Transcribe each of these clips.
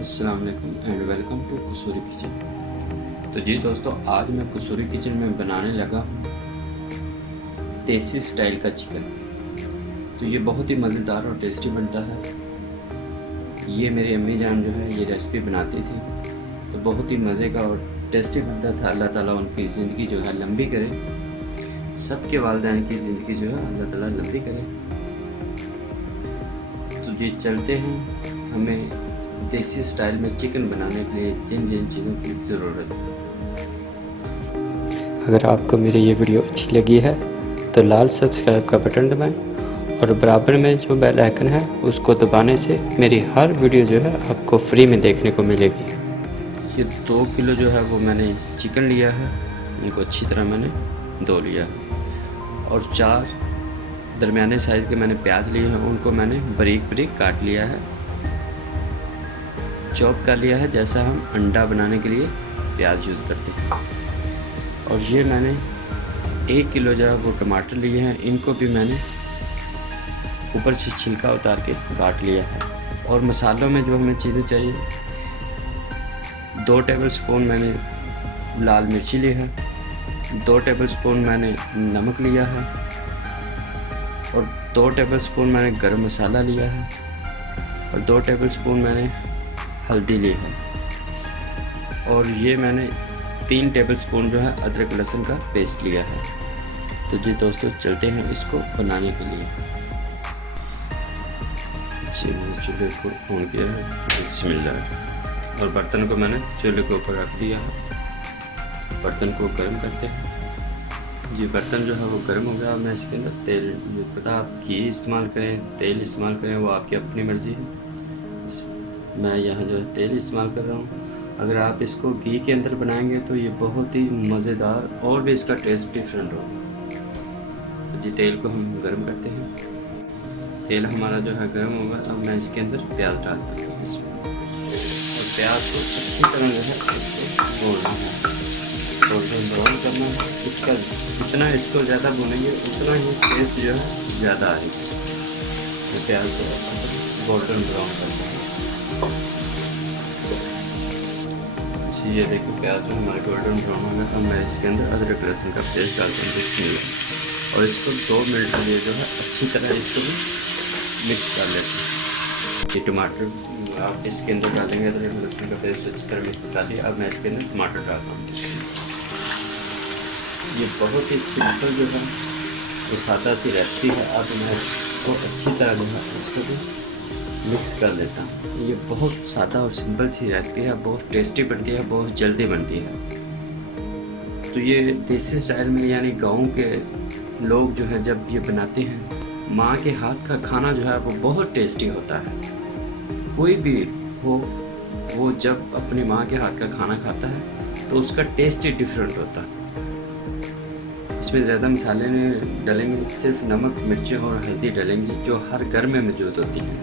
अस्सलाम वालेकुम and welcome to Kasuri kitchen. तो जी दोस्तों, आज मैं कसूरी किचन में बनाने लगा हूँ देसी स्टाइल का चिकन। तो ये बहुत ही मज़ेदार और टेस्टी बनता है। ये मेरी अम्मी जान जो है ये रेसिपी बनाती थी, तो बहुत ही मज़े का और टेस्टी बनता था। अल्लाह ताला उनकी ज़िंदगी जो है लंबी करे, सबके वालिदैन की ज़िंदगी जो है अल्लाह ताला लंबी करे। तो ये चलते हैं, हमें देसी स्टाइल में चिकन बनाने के लिए जिन जिन चीज़ों की ज़रूरत है। अगर आपको मेरी ये वीडियो अच्छी लगी है तो लाल सब्सक्राइब का बटन दबाएं और बराबर में जो बेल आइकन है उसको दबाने से मेरी हर वीडियो जो है आपको फ्री में देखने को मिलेगी। ये 2 किलो जो है वो मैंने चिकन लिया है, इनको अच्छी तरह मैंने धो लिया है। और 4 दरमियाने साइज़ के मैंने प्याज लिए हैं, उनको मैंने बारीक बारीक काट लिया है, चॉप कर लिया है, जैसा हम अंडा बनाने के लिए प्याज यूज़ करते हैं। और ये मैंने 1 किलो जो है वो टमाटर लिए हैं, इनको भी मैंने ऊपर से छिलका उतार के काट लिया है। और मसालों में जो हमें चीज़ें चाहिए, 2 टेबलस्पून मैंने लाल मिर्ची ली है, 2 टेबलस्पून मैंने नमक लिया है, और 2 टेबलस्पून मैंने गरम मसाला लिया है, और 2 टेबलस्पून मैंने हल्दी ली है। और ये मैंने 3 टेबलस्पून जो है अदरक लहसुन का पेस्ट लिया है। तो जी दोस्तों, चलते हैं इसको बनाने के लिए। मैंने चूल्हे को ऑन किया है, बिस्मिल्लाह। और बर्तन को मैंने चूल्हे के ऊपर रख दिया है। बर्तन को गर्म करते हैं। ये बर्तन जो है वो गर्म हो गया। मैं इसके अंदर तेल यूज़ करता, आप घी इस्तेमाल करें, तेल इस्तेमाल करें, वो आपकी अपनी मर्ज़ी है। मैं यहाँ जो है तेल इस्तेमाल कर रहा हूँ। अगर आप इसको घी के अंदर बनाएंगे तो ये बहुत ही मज़ेदार और भी इसका टेस्ट डिफरेंट होगा। तो जी तेल को हम गर्म करते हैं। तेल हमारा जो है गर्म होगा, अब मैं इसके अंदर प्याज डालता हूँ इसमें। और प्याज को अच्छी तरह जो है इसको भूनना है, गोल्डन ब्राउन करना है। इसका जितना इसको ज़्यादा भूनेंगे उतना ही टेस्ट जो है ज़्यादा आएगी। तो प्याज को गोल्डन ब्राउन करना है। ये देखो प्याज जो हमारे गोल्डन ब्राउन हो गया, तो मैं इसके अंदर अदरक लहसुन का पेस्ट डालता हूँ और इसको 2 मिनट के लिए जो है अच्छी तरह इसको भी मिक्स कर लेते हैं। ये टमाटर आप इसके अंदर डालेंगे, अदरक लहसुन का पेस्ट अच्छी तरह मिक्स कर लिया। अब मैं इसके अंदर टमाटर डालता हूँ। ये बहुत ही सिंपल जो है वो सादा सी रेसिपी है। अब मैं इसको अच्छी तरह जो है इसको भी मिक्स कर लेता हूँ। ये बहुत सादा और सिंपल सी रेसिपी है, बहुत टेस्टी बनती है, बहुत जल्दी बनती है। तो ये देसी स्टाइल में, यानी गाँव के लोग जो है जब ये बनाते हैं, माँ के हाथ का खाना जो है वो बहुत टेस्टी होता है। कोई भी हो, वो जब अपनी माँ के हाथ का खाना खाता है तो उसका टेस्ट ही डिफरेंट होता है। इसमें ज़्यादा मसाले नहीं डालेंगे, सिर्फ नमक, मिर्ची और हल्दी डालेंगे, जो हर घर में मौजूद होती है।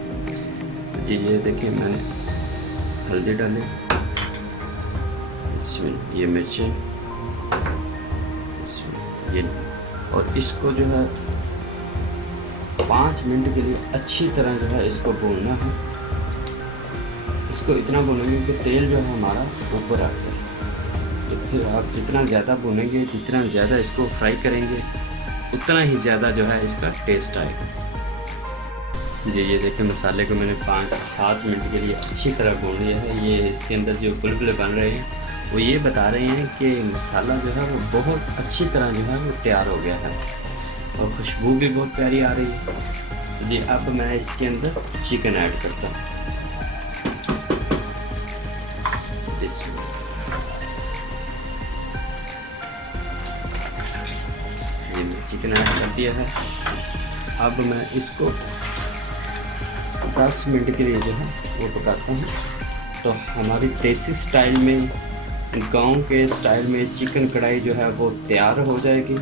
जी ये देखिए मैंने हल्दी डाली, इसमें ये मिर्ची, इसमें ये, और इसको जो है 5 मिनट के लिए अच्छी तरह जो है इसको भूनना है। इसको इतना भूनेंगे कि तेल जो है हमारा ऊपर आ जाए। तो फिर आप जितना ज़्यादा भूनेंगे, जितना ज़्यादा इसको फ्राई करेंगे, उतना ही ज़्यादा जो है इसका टेस्ट आएगा। जी ये देखिए मसाले को मैंने 5 से 7 मिनट के लिए अच्छी तरह भून लिया है। ये इसके अंदर जो बुलबुले बन रहे हैं वो ये बता रहे हैं कि मसाला जो है वो बहुत अच्छी तरह जो है वो तैयार हो गया है, और खुशबू भी बहुत प्यारी आ रही है। तो जी अब मैं इसके अंदर चिकन ऐड करता हूँ। ये मैं चिकन ऐड कर दिया है। अब मैं इसको 10 मिनट के लिए जो है वो पकाता हूँ। तो हमारी देसी स्टाइल में, गांव के स्टाइल में चिकन कढ़ाई जो है वो तैयार हो जाएगी।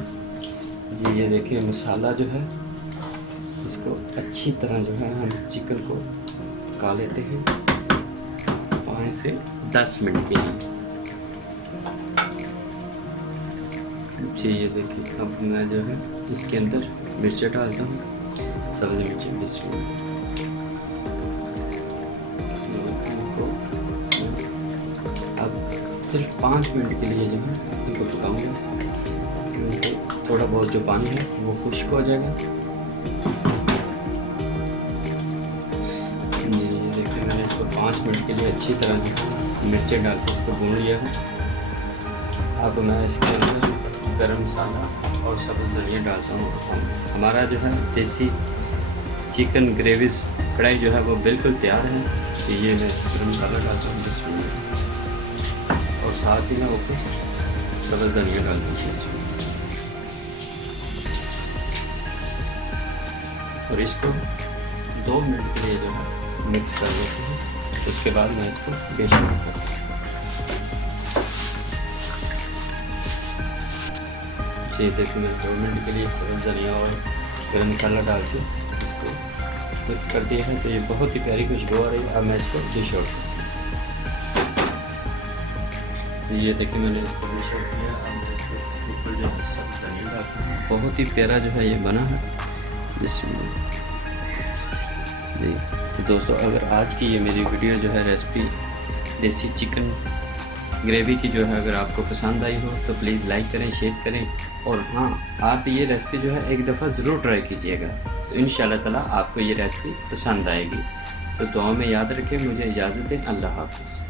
जी ये देखिए मसाला जो है, इसको अच्छी तरह जो है हम चिकन को पका लेते हैं 5 से 10 मिनट के लिए। जी ये देखिए अब मैं जो है इसके अंदर मिर्ची डालता हूँ, सब्ज़ी मिर्ची, सिर्फ 5 मिनट के लिए जो है इनको पकाऊंगा। तो थोड़ा बहुत जो पानी है वो खुश्क हो जाएगा। ये देखिए मैंने इसको 5 मिनट के लिए अच्छी तरह जो मिर्चें डाल के इसको भून लिया है। अब मैं इसके अंदर गरम मसाला और सब्ज़ धनिया डालता हूँ। हमारा जो है देसी चिकन ग्रेवी कढ़ाई जो है वो बिल्कुल तैयार है। तो ये मैं गरम मसाला डालता हूँ इसमें, और साथ ही मैं ऊपर सब्ज़ धनिया डालता हूँ इसमें, और इसको 2 मिनट के लिए जो है मिक्स कर देते हैं। उसके बाद मैं इसको बेशक करता हूँ। ये देखिए मैं 2 मिनट के लिए सब्ज़ धनिया और गरम मसाला डाल के इसको मिक्स कर दिया है। तो ये बहुत ही प्यारी खुशबू आ रही है। अब मैं इसको डिश आउट ये देखिए मैंने इसको डिश आउट किया। अब मैं इसके ऊपर जो है सब्ज़ धनिया डालता हूँ। बहुत ही प्यारा जो है ये बना है इसमें जी। तो दोस्तों अगर आज की ये मेरी वीडियो जो है रेसिपी देसी चिकन ग्रेवी की जो है अगर आपको पसंद आई हो तो प्लीज़ लाइक करें, शेयर करें, और हाँ आप ये रेसिपी जो है एक दफ़ा ज़रूर ट्राई कीजिएगा। तो इंशाल्लाह ताला आपको ये रेसिपी पसंद आएगी। तो दुआ में याद रखें। मुझे इजाज़त दें। अल्लाह हाफ़िज़।